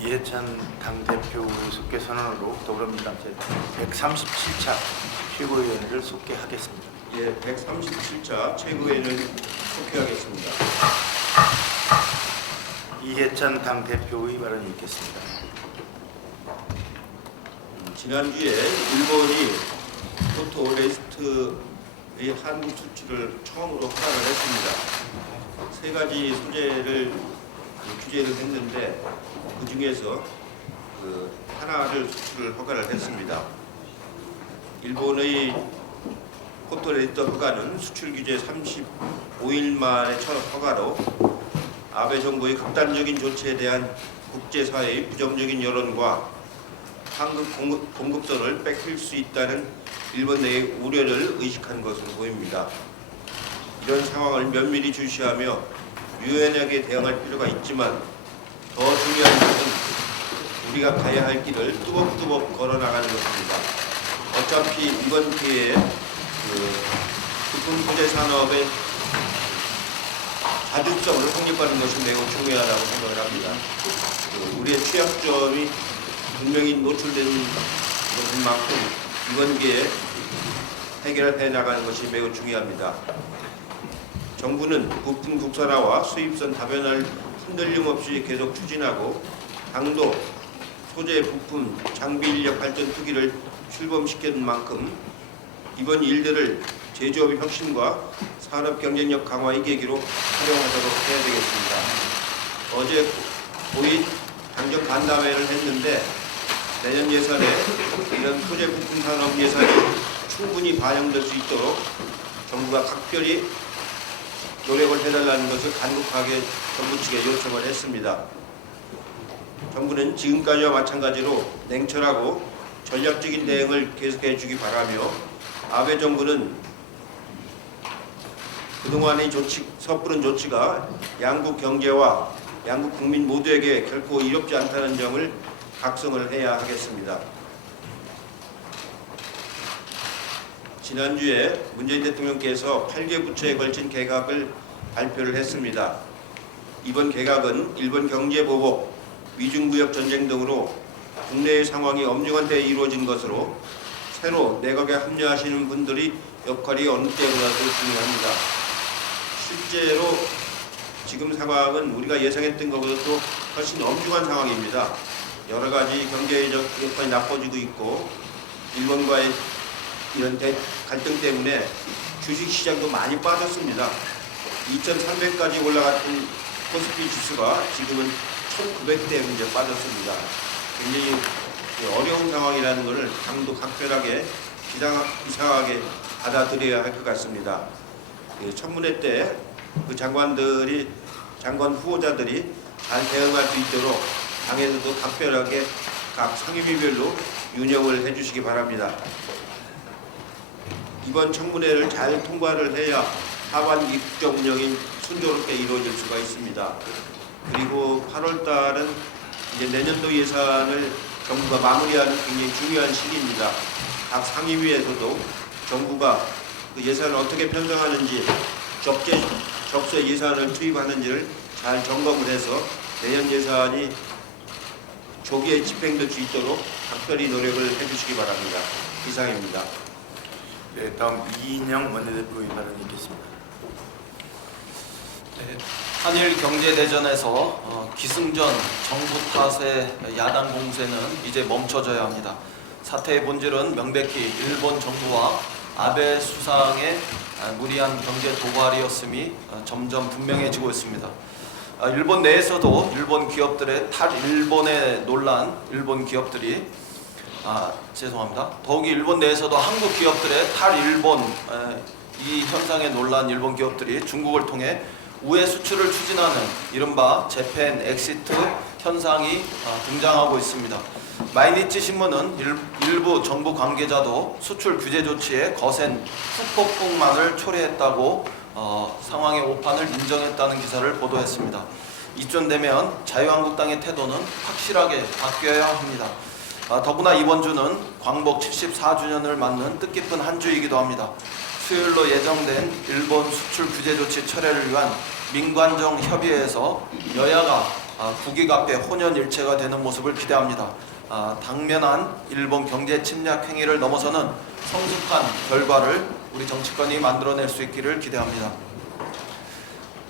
이해찬 당대표 속개 선언으로 더불어민주당 제137차 최고위원회를 속개하겠습니다. 예, 137차 최고위원회를 속개하겠습니다. 이해찬 당대표의 발언이 있겠습니다. 지난주에 일본이 포토 레이스트의 한국 수출을 처음으로 허가를 했습니다. 세 가지 소재를 규제를 했는데 그 중에서 하나를 수출을 허가를 했습니다. 일본의 포토레이터 허가는 수출 규제 35일 만에 첫 허가로 아베 정부의 극단적인 조치에 대한 국제사회의 부정적인 여론과 한국 공급선을 뺏길 수 있다는 일본 내의 우려를 의식한 것으로 보입니다. 이런 상황을 면밀히 주시하며 유연하게 대응할 필요가 있지만 더 중요한 것은 우리가 가야 할 길을 뚜벅뚜벅 걸어나가는 것입니다. 어차피 이번 기회에 부품 소재 산업의 자주성을 확립하는 것이 매우 중요하다고 생각을 합니다. 우리의 취약점이 분명히 노출된 것인 만큼 이번 기회에 해결해 나가는 것이 매우 중요합니다. 정부는 부품 국산화와 수입선 다변화를 흔들림 없이 계속 추진하고 당도, 소재, 부품, 장비 인력 발전 투기를 출범시키는 만큼 이번 일들을 제조업의 혁신과 산업 경쟁력 강화의 계기로 활용하도록 해야 되겠습니다. 어제 고위 당정 간담회를 했는데 내년 예산에 이런 소재 부품 산업 예산이 충분히 반영될 수 있도록 정부가 각별히 노력을 해달라는 것을 간곡하게 정부 측에 요청을 했습니다. 정부는 지금까지와 마찬가지로 냉철하고 전략적인 대응을 계속해 주기 바라며 아베 정부는 그동안의 섣부른 조치가 양국 경제와 양국 국민 모두에게 결코 이롭지 않다는 점을 각성을 해야 하겠습니다. 지난주에 문재인 대통령께서 8개 부처에 걸친 개각을 발표를 했습니다. 이번 개각은 일본 경제 보복, 미중무역 전쟁 등으로 국내의 상황이 엄중한 데 이루어진 것으로 새로 내각에 합류하시는 분들이 역할이 어느 때보다도 중요합니다. 실제로 지금 상황은 우리가 예상했던 것보다도 훨씬 엄중한 상황입니다. 여러 가지 경제적 여건이 나빠지고 있고 일본과의 이런 갈등 때문에 주식시장도 많이 빠졌습니다. 2300까지 올라갔던 코스피 지수가 지금은 1900대에 이제 빠졌습니다. 굉장히 어려운 상황이라는 것을 당도 각별하게 이상하게 받아들여야 할 것 같습니다. 청문회 때 그 장관 후보자들이 잘 대응할 수 있도록 당에서도 각별하게 각 상임위별로 운영을 해주시기 바랍니다. 이번 청문회를 잘 통과를 해야 하반기 국정 운영이 순조롭게 이루어질 수가 있습니다. 그리고 8월 달은 이제 내년도 예산을 정부가 마무리하는 굉장히 중요한 시기입니다. 각 상임위에서도 정부가 그 예산을 어떻게 편성하는지 적재 예산을 투입하는지를 잘 점검을 해서 내년 예산이 조기에 집행될 수 있도록 각별히 노력을 해주시기 바랍니다. 이상입니다. 네, 다음 이인영 원내대표의 발언이 있겠습니다. 네, 한일 경제대전에서 기승전 정부 탓의 야당 공세는 이제 멈춰져야 합니다. 사태의 본질은 명백히 일본 정부와 아베 수상의 무리한 경제 도발이었음이 점점 분명해지고 있습니다. 일본 내에서도 일본 기업들의 일본에 놀란 일본 기업들이 더욱이 일본 내에서도 한국 기업들의 이 현상에 놀란 일본 기업들이 중국을 통해 우회 수출을 추진하는 이른바 재팬 엑시트 현상이 등장하고 있습니다. 마이니치 신문은 일부 정부 관계자도 수출 규제 조치에 거센 후폭풍만을 초래했다고 상황의 오판을 인정했다는 기사를 보도했습니다. 이쯤 되면 자유한국당의 태도는 확실하게 바뀌어야 합니다. 더구나 이번 주는 광복 74주년을 맞는 뜻깊은 한 주이기도 합니다. 수요일로 예정된 일본 수출 규제 조치 철회를 위한 민관정 협의회에서 여야가 국익 앞에 혼연일체가 되는 모습을 기대합니다. 당면한 일본 경제 침략 행위를 넘어서는 성숙한 결과를 우리 정치권이 만들어낼 수 있기를 기대합니다.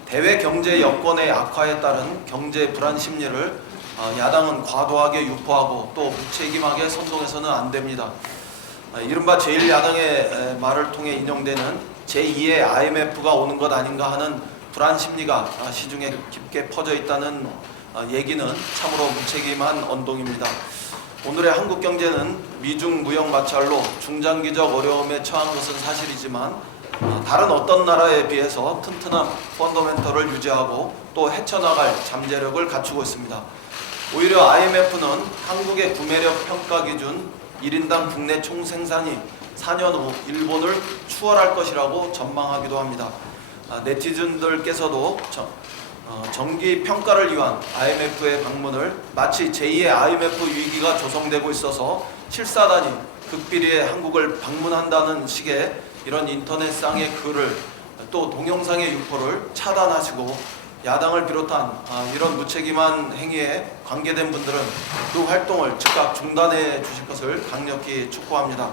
대외 경제 여건의 악화에 따른 경제 불안 심리를 야당은 과도하게 유포하고 또 무책임하게 선동해서는 안 됩니다. 이른바 제1야당의 말을 통해 인용되는 제2의 IMF가 오는 것 아닌가 하는 불안 심리가 시중에 깊게 퍼져 있다는 얘기는 참으로 무책임한 언동입니다. 오늘의 한국 경제는 미중 무역 마찰로 중장기적 어려움에 처한 것은 사실이지만 다른 어떤 나라에 비해서 튼튼한 펀더멘털을 유지하고 또 헤쳐나갈 잠재력을 갖추고 있습니다. 오히려 IMF는 한국의 구매력 평가 기준 1인당 국내 총생산이 4년 후 일본을 추월할 것이라고 전망하기도 합니다. 네티즌들께서도 정기 평가를 위한 IMF의 방문을 마치 제2의 IMF 위기가 조성되고 있어서 실사단이 극비리에 한국을 방문한다는 식의 이런 인터넷상의 글을 또 동영상의 유포를 차단하시고 야당을 비롯한 이런 무책임한 행위에 관계된 분들은 그 활동을 즉각 중단해 주실 것을 강력히 촉구합니다.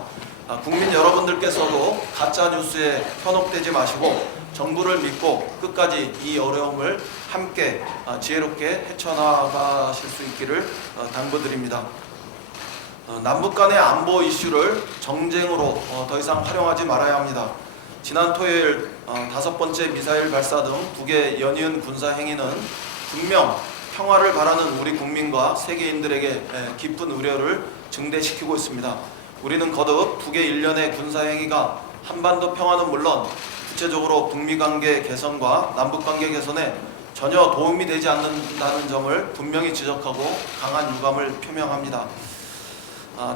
국민 여러분들께서도 가짜 뉴스에 현혹되지 마시고 정부를 믿고 끝까지 이 어려움을 함께 지혜롭게 헤쳐나가실 수 있기를 당부드립니다. 남북 간의 안보 이슈를 정쟁으로 더 이상 활용하지 말아야 합니다. 지난 토요일 5번째 미사일 발사 등 북의 연이은 군사 행위는 분명 평화를 바라는 우리 국민과 세계인들에게 깊은 우려를 증대시키고 있습니다. 우리는 거듭 북의 일련의 군사 행위가 한반도 평화는 물론 구체적으로 북미 관계 개선과 남북 관계 개선에 전혀 도움이 되지 않는다는 점을 분명히 지적하고 강한 유감을 표명합니다.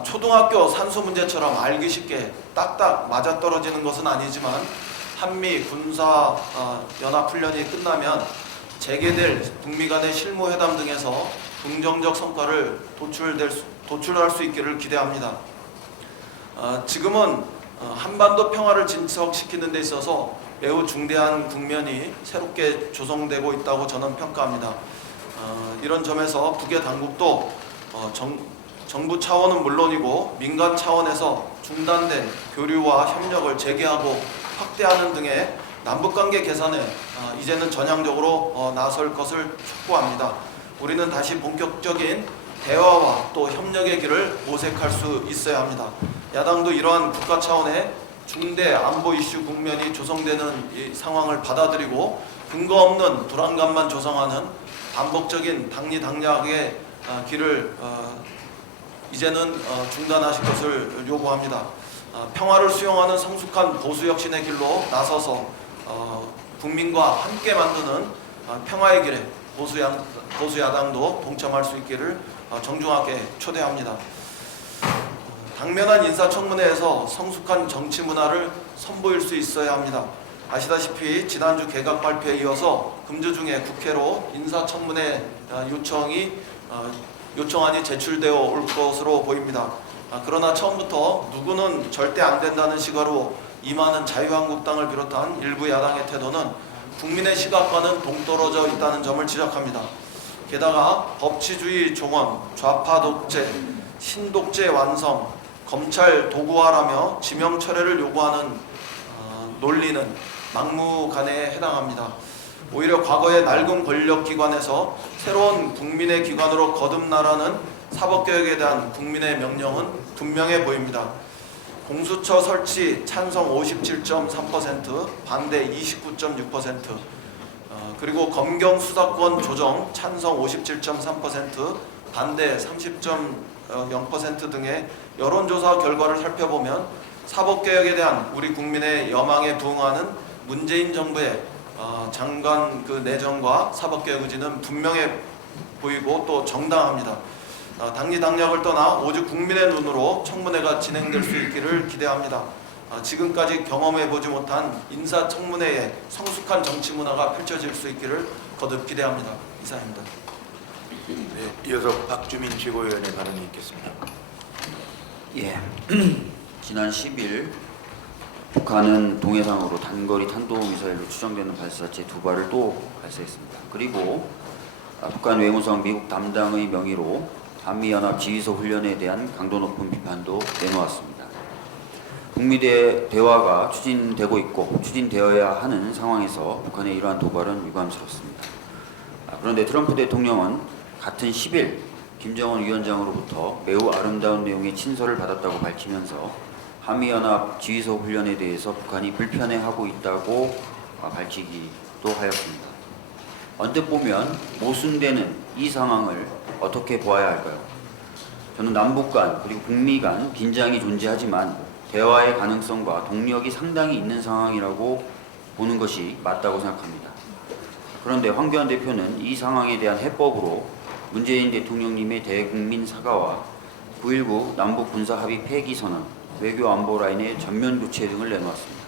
초등학교 산수 문제처럼 알기 쉽게 딱딱 맞아떨어지는 것은 아니지만 한미 군사 연합훈련이 끝나면 재개될 북미 간의 실무회담 등에서 긍정적 성과를 도출할 수 있기를 기대합니다. 지금은 한반도 평화를 진척시키는 데 있어서 매우 중대한 국면이 새롭게 조성되고 있다고 저는 평가합니다. 이런 점에서 북의 당국도 정부 차원은 물론이고 민간 차원에서 중단된 교류와 협력을 재개하고 확대하는 등의 남북관계 개선에 이제는 전향적으로 나설 것을 촉구합니다. 우리는 다시 본격적인 대화와 또 협력의 길을 모색할 수 있어야 합니다. 야당도 이러한 국가 차원의 중대 안보 이슈 국면이 조성되는 이 상황을 받아들이고 근거 없는 불안감만 조성하는 반복적인 당리당략의 길을 이제는 중단하실 것을 요구합니다. 평화를 수용하는 성숙한 보수혁신의 길로 나서서 국민과 함께 만드는 평화의 길에 보수야당도 동참할 수 있기를 정중하게 초대합니다. 당면한 인사청문회에서 성숙한 정치 문화를 선보일 수 있어야 합니다. 아시다시피 지난주 개각 발표에 이어서 금주 중에 국회로 인사청문회 요청안이 제출되어 올 것으로 보입니다. 그러나 처음부터 누구는 절대 안 된다는 시각으로 임하는 자유한국당을 비롯한 일부 야당의 태도는 국민의 시각과는 동떨어져 있다는 점을 지적합니다. 게다가 법치주의 종언, 좌파 독재, 신독재 완성, 검찰 도구화라며 지명 철회를 요구하는 논리는 막무가내에 해당합니다. 오히려 과거의 낡은 권력기관에서 새로운 국민의 기관으로 거듭나라는 사법개혁에 대한 국민의 명령은 분명해 보입니다. 공수처 설치 찬성 57.3%, 반대 29.6%, 그리고 검경 수사권 조정 찬성 57.3%, 반대 30.0% 등의 여론조사 결과를 살펴보면 사법개혁에 대한 우리 국민의 여망에 부응하는 문재인 정부의 장관 내정과 사법개혁 의지는 분명해 보이고 또 정당합니다. 당리당략을 떠나 오직 국민의 눈으로 청문회가 진행될 수 있기를 기대합니다. 지금까지 경험해보지 못한 인사청문회의 성숙한 정치 문화가 펼쳐질 수 있기를 거듭 기대합니다. 이상입니다. 네, 이어서 박주민 최고위원의 발언이 있겠습니다. 예. 지난 10일 북한은 동해상으로 단거리 탄도미사일로 추정되는 발사체 2발을 또 발사했습니다. 그리고 북한 외무성 미국 담당의 명의로 한미연합 지휘소 훈련에 대한 강도 높은 비판도 내놓았습니다. 북미 대화가 추진되고 있고 추진되어야 하는 상황에서 북한의 이러한 도발은 유감스럽습니다. 그런데 트럼프 대통령은 같은 10일 김정은 위원장으로부터 매우 아름다운 내용의 친서를 받았다고 밝히면서 한미연합 지휘소 훈련에 대해서 북한이 불편해하고 있다고 밝히기도 하였습니다. 언뜻 보면 모순되는 이 상황을 어떻게 보아야 할까요? 저는 남북 간 그리고 북미 간 긴장이 존재하지만 대화의 가능성과 동력이 상당히 있는 상황이라고 보는 것이 맞다고 생각합니다. 그런데 황교안 대표는 이 상황에 대한 해법으로 문재인 대통령님의 대국민 사과와 9.19 남북 군사합의 폐기 선언, 외교 안보 라인의 전면 교체 등을 내놓았습니다.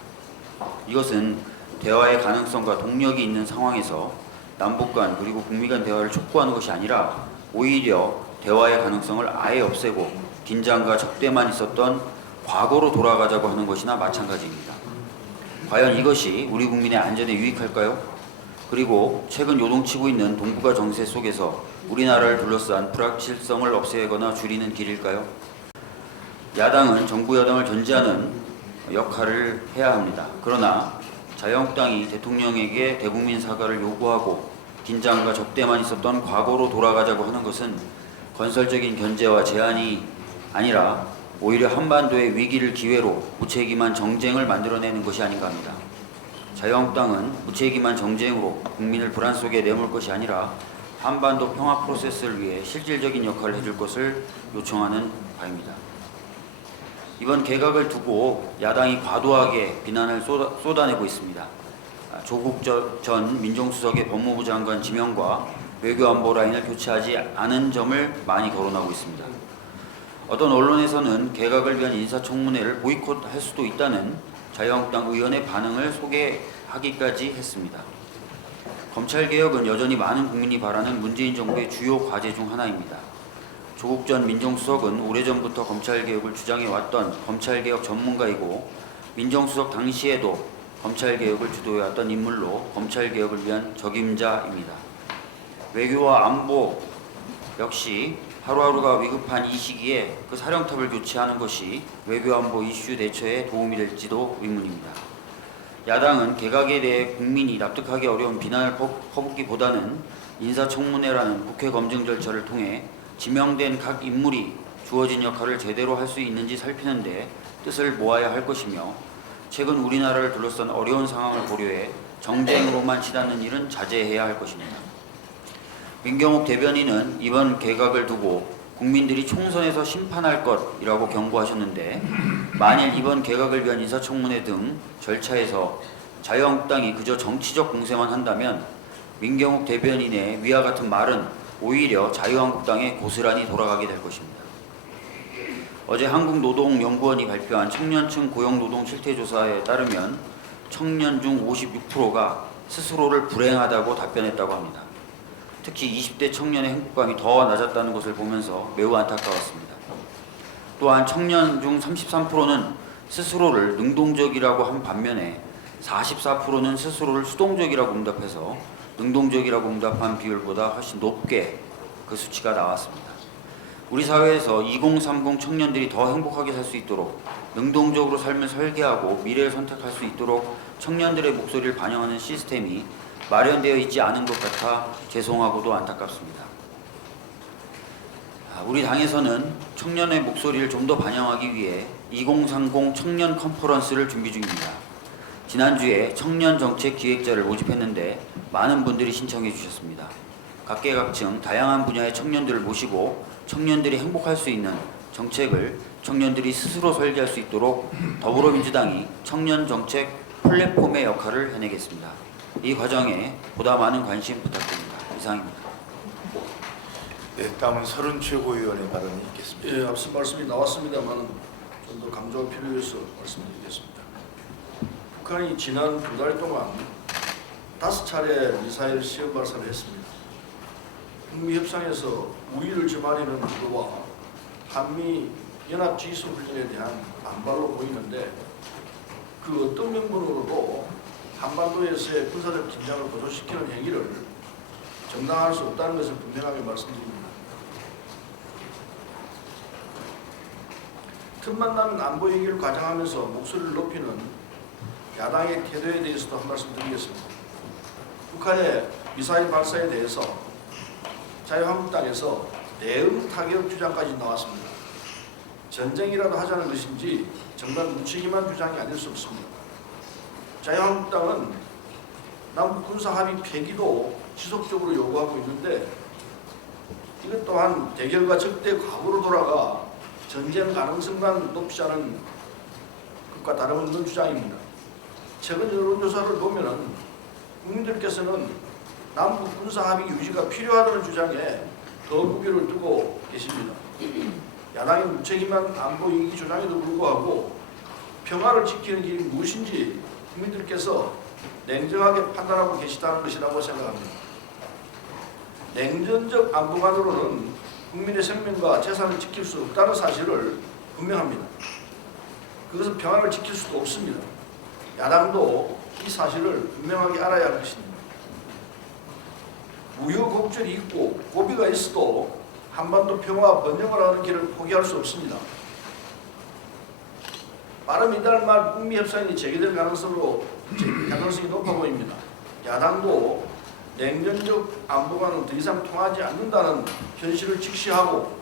이것은 대화의 가능성과 동력이 있는 상황에서 남북 간 그리고 북미 간 대화를 촉구하는 것이 아니라 오히려 대화의 가능성을 아예 없애고 긴장과 적대만 있었던 과거로 돌아가자고 하는 것이나 마찬가지입니다. 과연 이것이 우리 국민의 안전에 유익할까요? 그리고 최근 요동치고 있는 동북아 정세 속에서 우리나라를 둘러싼 불확실성을 없애거나 줄이는 길일까요? 야당은 정부 여당을 견제하는 역할을 해야 합니다. 그러나 자유한국당이 대통령에게 대국민 사과를 요구하고 긴장과 적대만 있었던 과거로 돌아가자고 하는 것은 건설적인 견제와 제안이 아니라 오히려 한반도의 위기를 기회로 무책임한 정쟁을 만들어내는 것이 아닌가 합니다. 자유한국당은 무책임한 정쟁으로 국민을 불안 속에 내몰 것이 아니라 한반도 평화 프로세스를 위해 실질적인 역할을 해줄 것을 요청하는 바입니다. 이번 개각을 두고 야당이 과도하게 비난을 쏟아내고 있습니다. 조국 전 민정수석의 법무부 장관 지명과 외교안보 라인을 교체하지 않은 점을 많이 거론하고 있습니다. 어떤 언론에서는 개각을 위한 인사청문회를 보이콧할 수도 있다는 자유한국당 의원의 반응을 소개하기까지 했습니다. 검찰개혁은 여전히 많은 국민이 바라는 문재인 정부의 주요 과제 중 하나입니다. 조국 전 민정수석은 오래전부터 검찰개혁을 주장해왔던 검찰개혁 전문가이고 민정수석 당시에도 검찰개혁을 주도해왔던 인물로 검찰개혁을 위한 적임자입니다. 외교와 안보 역시 하루하루가 위급한 이 시기에 그 사령탑을 교체하는 것이 외교안보 이슈 대처에 도움이 될지도 의문입니다. 야당은 개각에 대해 국민이 납득하기 어려운 비난을 퍼붓기보다는 인사청문회라는 국회 검증 절차를 통해 지명된 각 인물이 주어진 역할을 제대로 할 수 있는지 살피는 데 뜻을 모아야 할 것이며 최근 우리나라를 둘러싼 어려운 상황을 고려해 정쟁으로만 치닫는 일은 자제해야 할 것입니다. 민경욱 대변인은 이번 개각을 두고 국민들이 총선에서 심판할 것이라고 경고하셨는데 만일 이번 개각을 위한 인사청문회 등 절차에서 자유한국당이 그저 정치적 공세만 한다면 민경욱 대변인의 위와 같은 말은 오히려 자유한국당에 고스란히 돌아가게 될 것입니다. 어제 한국노동연구원이 발표한 청년층 고용노동 실태조사에 따르면 청년 중 56%가 스스로를 불행하다고 답변했다고 합니다. 특히 20대 청년의 행복감이 더 낮았다는 것을 보면서 매우 안타까웠습니다. 또한 청년 중 33%는 스스로를 능동적이라고 한 반면에 44%는 스스로를 수동적이라고 응답해서 능동적이라고 응답한 비율보다 훨씬 높게 그 수치가 나왔습니다. 우리 사회에서 2030 청년들이 더 행복하게 살 수 있도록 능동적으로 삶을 설계하고 미래를 선택할 수 있도록 청년들의 목소리를 반영하는 시스템이 마련되어 있지 않은 것 같아 죄송하고도 안타깝습니다. 우리 당에서는 청년의 목소리를 좀 더 반영하기 위해 2030 청년 컨퍼런스를 준비 중입니다. 지난주에 청년 정책 기획자를 모집했는데 많은 분들이 신청해 주셨습니다. 각계각층 다양한 분야의 청년들을 모시고 청년들이 행복할 수 있는 정책을 청년들이 스스로 설계할 수 있도록 더불어민주당이 청년 정책 플랫폼의 역할을 해내겠습니다. 이 과정에 보다 많은 관심 부탁드립니다. 이상입니다. 네, 다음은 서른 최고위원의 발언이 있겠습니다. 예, 앞서 말씀이 나왔습니다만 좀 더 강조할 필요해서 말씀드리겠습니다. 북한이 지난 2달 동안 5차례 미사일 시험 발사를 했습니다. 북미 협상에서 우위를 점하려는 의도와 한미 연합 지휘소 훈련에 대한 반발로 보이는데 그 어떤 명분으로도 한반도에서의 군사적 긴장을 고조시키는 행위를 정당화할 수 없다는 것을 분명하게 말씀드립니다. 틈만 나면 안보 얘기를 과장하면서 목소리를 높이는 야당의 태도에 대해서도 한 말씀 드리겠습니다. 북한의 미사일 발사에 대해서 자유한국당에서 대응 타격 주장까지 나왔습니다. 전쟁이라도 하자는 것인지 정말 무책임한 주장이 아닐 수 없습니다. 자유한국당은 남북 군사 합의 폐기도 지속적으로 요구하고 있는데 이것 또한 대결과 적대 과거로 돌아가 전쟁 가능성만 높지 않은 것과 다름없는 주장입니다. 최근 여론조사를 보면 국민들께서는 남북 군사 합의 유지가 필요하다는 주장에 더 무게를 두고 계십니다. 야당의 무책임한 안보 이기 주장에도 불구하고 평화를 지키는 길이 무엇인지 국민들께서 냉정하게 판단하고 계시다는 것이라고 생각합니다. 냉전적 안보만으로는 국민의 생명과 재산을 지킬 수 없다는 사실을 분명합니다. 그것은 평화를 지킬 수도 없습니다. 야당도 이 사실을 분명하게 알아야 할 것입니다. 우여곡절이 있고 고비가 있어도 한반도 평화와 번영을 하는 길을 포기할 수 없습니다. 빠른 이달 말 북미 협상이 재개될 가능성이 높아 보입니다. 야당도 냉전적 안보와는 더 이상 통하지 않는다는 현실을 직시하고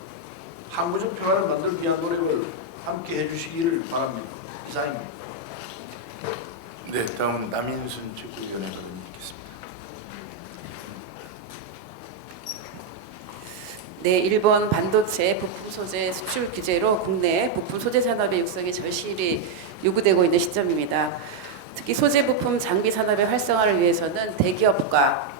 항구적 평화를 만들기 위한 노력을 함께 해주시기를 바랍니다. 이상입니다. 네, 다음은 남인순 최고위원의 발언이 있겠습니다. 네, 일본 반도체 부품 소재 수출 규제로 국내 부품 소재 산업의 육성이 절실히 요구되고 있는 시점입니다. 특히 소재 부품 장비 산업의 활성화를 위해서는 대기업과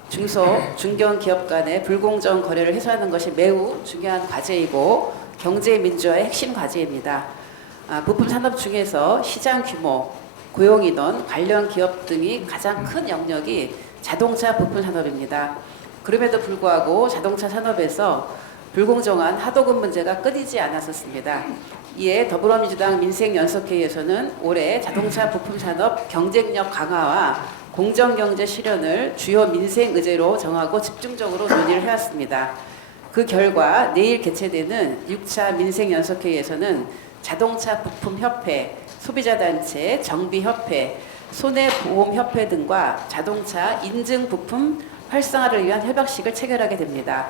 중견 기업 간의 불공정 거래를 해소하는 것이 매우 중요한 과제이고 경제 민주화의 핵심 과제입니다. 부품 산업 중에서 시장 규모, 고용 인원, 관련 기업 등이 가장 큰 영역이 자동차 부품 산업입니다. 그럼에도 불구하고 자동차 산업에서 불공정한 하도급 문제가 끊이지 않았었습니다. 이에 더불어민주당 민생연석회의에서는 올해 자동차 부품 산업 경쟁력 강화와 공정경제 실현을 주요 민생 의제로 정하고 집중적으로 논의를 해왔습니다. 그 결과 내일 개최되는 6차 민생연석회의에서는 자동차 부품협회, 소비자단체, 정비협회, 손해보험협회 등과 자동차 인증부품 활성화를 위한 협약식을 체결하게 됩니다.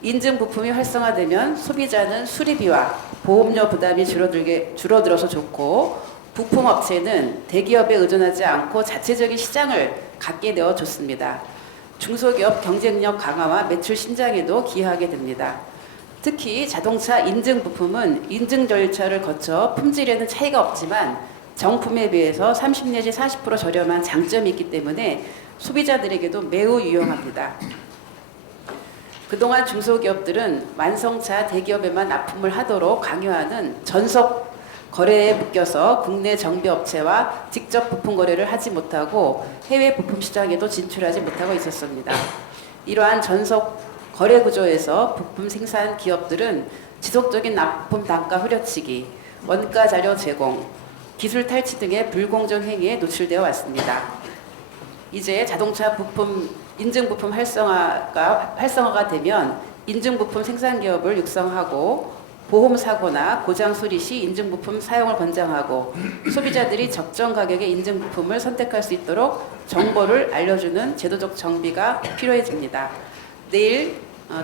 인증부품이 활성화되면 소비자는 수리비와 보험료 부담이 줄어들어서 좋고 부품업체는 대기업에 의존하지 않고 자체적인 시장을 갖게 되어 좋습니다. 중소기업 경쟁력 강화와 매출 신장에도 기여하게 됩니다. 특히 자동차 인증 부품은 인증 절차를 거쳐 품질에는 차이가 없지만 정품에 비해서 30 내지 40% 저렴한 장점이 있기 때문에 소비자들에게도 매우 유용합니다. 그동안 중소기업들은 완성차 대기업에만 납품을 하도록 강요하는 전속 거래에 묶여서 국내 정비업체와 직접 부품 거래를 하지 못하고 해외 부품 시장에도 진출하지 못하고 있었습니다. 이러한 전속 거래 구조에서 부품 생산 기업들은 지속적인 납품 단가 후려치기, 원가 자료 제공, 기술 탈취 등의 불공정 행위에 노출되어 왔습니다. 이제 자동차 부품 인증 부품 활성화가 되면 인증 부품 생산 기업을 육성하고 보험 사고나 고장 수리 시 인증 부품 사용을 권장하고 소비자들이 적정 가격의 인증 부품을 선택할 수 있도록 정보를 알려주는 제도적 정비가 필요해집니다. 내일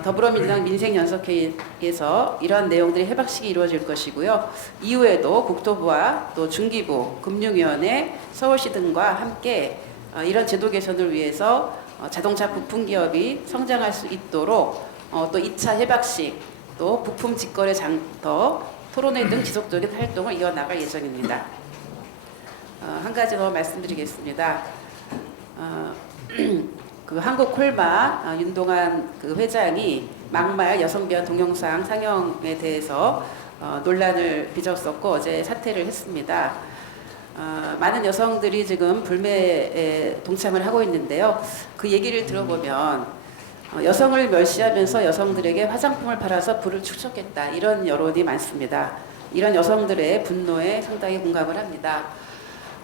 더불어민주당 민생연석회의에서 이러한 내용들이 협약식이 이루어질 것이고요. 이후에도 국토부와 또 중기부, 금융위원회, 서울시 등과 함께 이런 제도 개선을 위해서 자동차 부품 기업이 성장할 수 있도록 또 2차 협약식, 또 부품 직거래 장터, 토론회 등 지속적인 활동을 이어나갈 예정입니다. 한 가지 더 말씀드리겠습니다. 그 한국콜마 윤동환 그 회장이 막말 여성비하 동영상 상영에 대해서 논란을 빚었었고 어제 사퇴를 했습니다. 많은 여성들이 지금 불매에 동참을 하고 있는데요. 그 얘기를 들어보면 여성을 멸시하면서 여성들에게 화장품을 팔아서 부를 축적했다, 이런 여론이 많습니다. 이런 여성들의 분노에 상당히 공감을 합니다.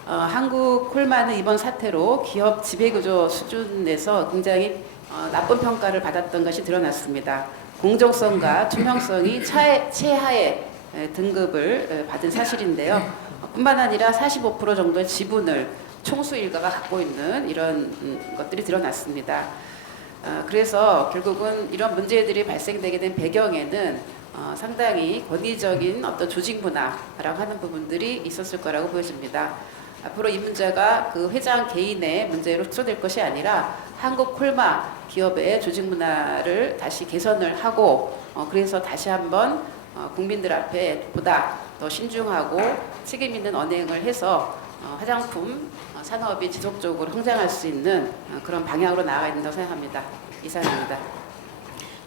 한국 콜마는 이번 사태로 기업 지배구조 수준에서 굉장히 나쁜 평가를 받았던 것이 드러났습니다. 공정성과 투명성이 최하의 등급을 받은 사실인데요. 뿐만 아니라 45% 정도의 지분을 총수 일가가 갖고 있는 이런 것들이 드러났습니다. 그래서 결국은 이런 문제들이 발생되게 된 배경에는 상당히 권위적인 어떤 조직 문화라고 하는 부분들이 있었을 거라고 보여집니다. 앞으로 이 문제가 그 회장 개인의 문제로 축소될 것이 아니라 한국 콜마 기업의 조직 문화를 다시 개선을 하고 그래서 다시 한번 국민들 앞에 보다 더 신중하고 책임 있는 언행을 해서 화장품 산업이 지속적으로 성장할 수 있는 그런 방향으로 나아가야 된다고 생각합니다. 이상입니다.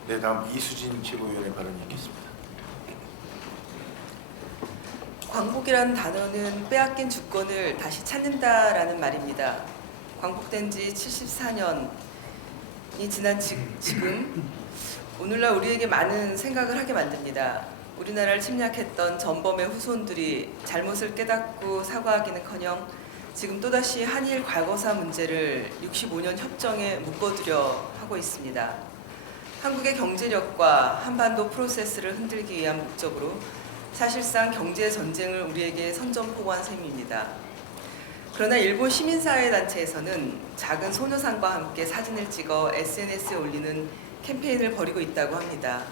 네, 다음 이수진 최고위원의 발언이 있겠습니다. 광복이라는 단어는 빼앗긴 주권을 다시 찾는다라는 말입니다. 광복된 지 74년이 지난 지금 오늘날 우리에게 많은 생각을 하게 만듭니다. 우리나라를 침략했던 전범의 후손들이 잘못을 깨닫고 사과하기는커녕 지금 또다시 한일 과거사 문제를 65년 협정에 묶어두려 하고 있습니다. 한국의 경제력과 한반도 프로세스를 흔들기 위한 목적으로 사실상 경제 전쟁을 우리에게 선전포고한 셈입니다. 그러나 일본 시민사회단체에서는 작은 소녀상과 함께 사진을 찍어 SNS에 올리는 캠페인을 벌이고 있다고 합니다.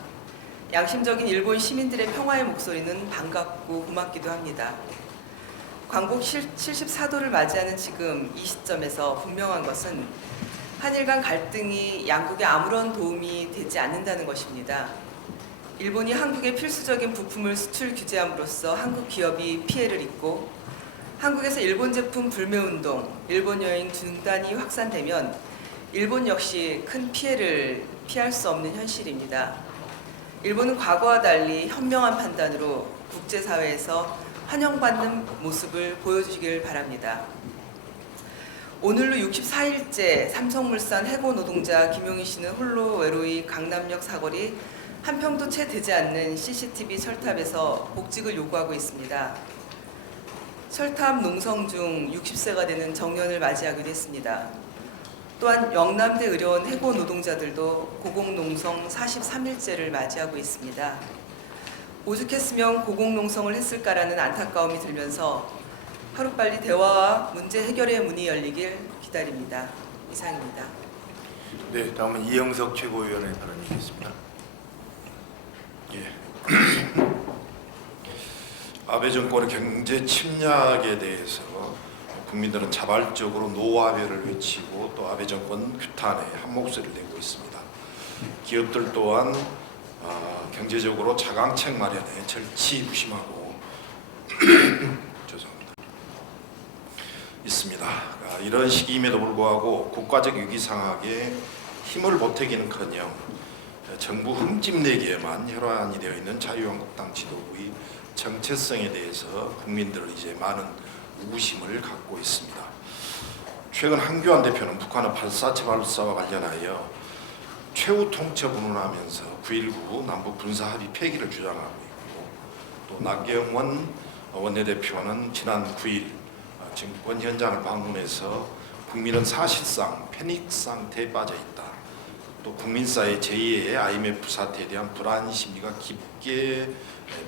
양심적인 일본 시민들의 평화의 목소리는 반갑고 고맙기도 합니다. 광복 74도를 맞이하는 지금 이 시점에서 분명한 것은 한일 간 갈등이 양국에 아무런 도움이 되지 않는다는 것입니다. 일본이 한국의 필수적인 부품을 수출 규제함으로써 한국 기업이 피해를 입고 한국에서 일본 제품 불매운동, 일본 여행 중단이 확산되면 일본 역시 큰 피해를 피할 수 없는 현실입니다. 일본은 과거와 달리 현명한 판단으로 국제사회에서 환영받는 모습을 보여주시길 바랍니다. 오늘로 64일째 삼성물산 해고 노동자 김용희 씨는 홀로 외로이 강남역 사거리 한 평도 채 되지 않는 CCTV 철탑에서 복직을 요구하고 있습니다. 철탑 농성 중 60세가 되는 정년을 맞이하기도 했습니다. 또한 영남대 의료원 해고 노동자들도 고공농성 43일째를 맞이하고 있습니다. 오죽했으면 고공농성을 했을까라는 안타까움이 들면서 하루빨리 대화와 문제 해결의 문이 열리길 기다립니다. 이상입니다. 네, 다음은 이영석 최고위원의 발언이 있겠습니다. 예. 아베 정권의 경제 침략에 대해서 국민들은 자발적으로 노아베를 외치고 또 아베 정권 규탄에 한 목소리를 내고 있습니다. 기업들 또한 경제적으로 자강책 마련에 절치부심하고 죄송합니다. 있습니다. 이런 시기임에도 불구하고 국가적 위기 상황에 힘을 보태기는커녕 정부 흠집내기에만 혈안이 되어 있는 자유한국당 지도부의 정체성에 대해서 국민들은 이제 많은 의구심을 갖고 있습니다. 최근 한교안 대표는 북한의 발사체 발사와 관련하여 최후 통째 분운하면서 9.19 남북 군사 합의 폐기를 주장하고 있고, 또 나경원 원내대표는 지난 9일 정권 현장을 방문해서 국민은 사실상 패닉 상태에 빠져 있다. 또 국민사회 제2의 IMF 사태에 대한 불안 심리가 깊게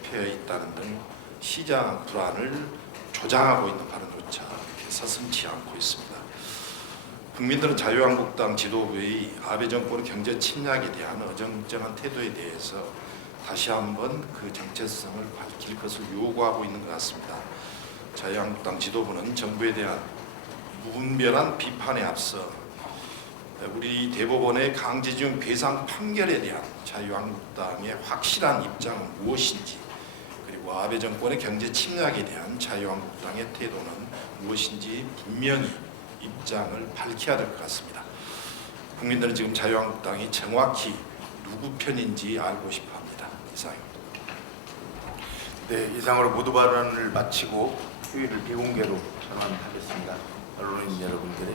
패여 있다는 등 시장 불안을 조장하고 있는 발언조차 서슴지 않고 있습니다. 국민들은 자유한국당 지도부의 아베 정권의 경제 침략에 대한 어정쩡한 태도에 대해서 다시 한번 그 정체성을 밝힐 것을 요구하고 있는 것 같습니다. 자유한국당 지도부는 정부에 대한 무분별한 비판에 앞서 우리 대법원의 강제징용 배상 판결에 대한 자유한국당의 확실한 입장은 무엇인지, 그리고 아베 정권의 경제 침략에 대한 자유한국당의 태도는 무엇인지 분명히 입장을 밝혀야 될 것 같습니다. 국민들은 지금 자유한국당이 정확히 누구 편인지 알고 싶어합니다. 이상입니다. 네, 이상으로 모두 발언을 마치고 휴일을 비공개로 전환하겠습니다. 언론인 여러분들의